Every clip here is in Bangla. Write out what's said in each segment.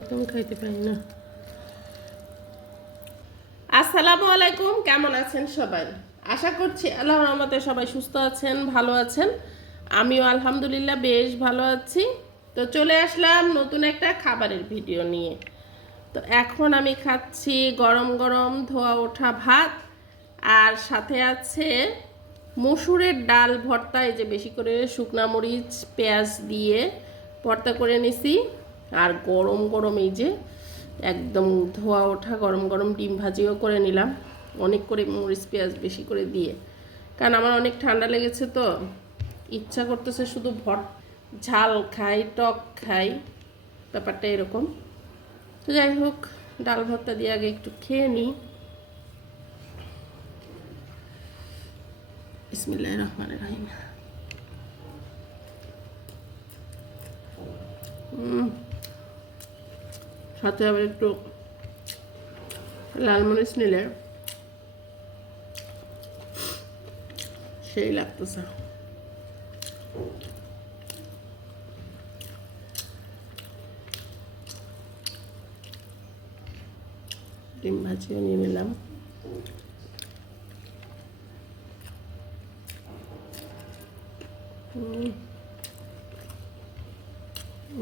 একদম খাইতে পারি না। আসসালামু আলাইকুম, কেমন আছেন সবাই? আশা করছি রহমতে সবাই সুস্থ আছেন, ভালো আছেন। আমিও আলহামদুলিল্লাহ বেশ ভালো আছি। তো চলে আসলাম নতুন একটা খাবারের ভিডিও নিয়ে। তো এখন আমি খাচ্ছি গরম গরম ধোয়া ওঠা ভাত, আর সাথে আছে মসুরের ডাল ভর্তা, এই যে বেশি করে শুকনা মরিচ, পেঁয়াজ দিয়ে ভর্তা করে নিছি। আর গরম গরম এই যে একদম ধোয়া ওঠা, গরম গরম ডিম ভাজিও করে নিলাম। অনেক করে মরিচ, পেঁয়াজ বেশি করে দিয়ে। কারণ আমার অনেক ঠান্ডা লেগেছে তো। ইচ্ছা করতেছে শুধু ভট ঝাল খাই, টক খাই। ব্যাপারটা এরকম। তো যাই হোক, ডাল ভর্তা দিয়ে আগে একটু খেয়ে নিই বিসমিল্লাহ রহমান রাহিম। সাথে আবার একটু লাল মরিচ নিলে সেই লাগতেছে। ডিম ভাজিও নিয়ে নিলাম।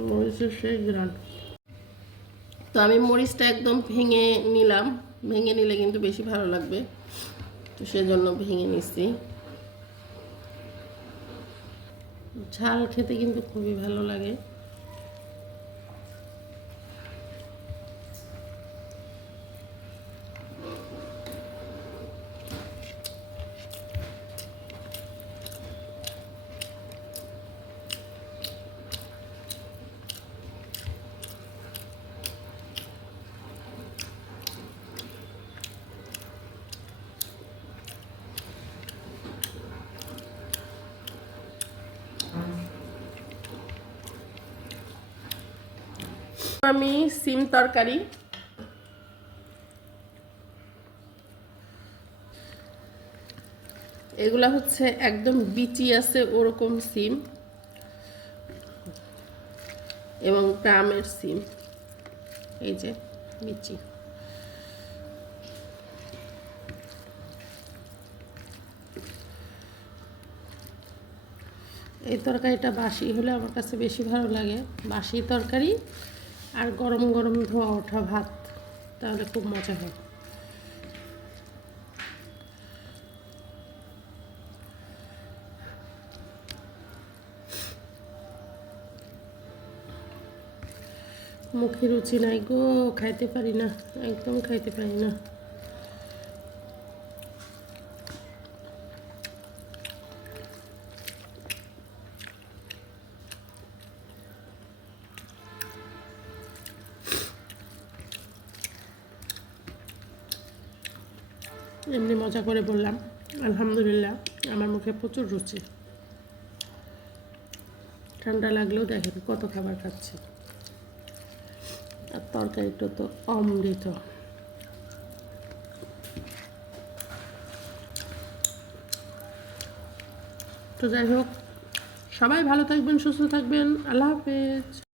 মরিচের সেই গ্রান। তো আমি মরিচটা একদম ভেঙে নিলাম। ভেঙে নিলে কিন্তু বেশি ভালো লাগবে। তো সেজন্য ভেঙে নিচ্ছি ঝাল খেতে কিন্তু খুবই ভালো লাগে। আমি সিম তরকারি। এগুলা হচ্ছে একদম বিচি আছে ওরকম সিম এবং গ্রামের সিম। এই যে বিচি। এই তরকারিটা বাসি হলে আমার কাছে বেশি ভালো লাগে। বাসি তরকারি আর গরম গরম ধোয়া ওঠা ভাত, তাহলে খুব মজা হয়। মুখে রুচি নাই গো, খাইতে পারি না, একদম খাইতে পারি না। এমনি মজা করে বললাম, আলহামদুলিল্লাহ, আমার মুখে প্রচুর রুচি। ঠান্ডা লাগলেও দেখেন কত খাবার খাচ্ছি। আর তরকারিটা তো অমৃত। তো যাই হোক, সবাই ভালো থাকবেন, সুস্থ থাকবেন, আল্লাহ হাফেজ।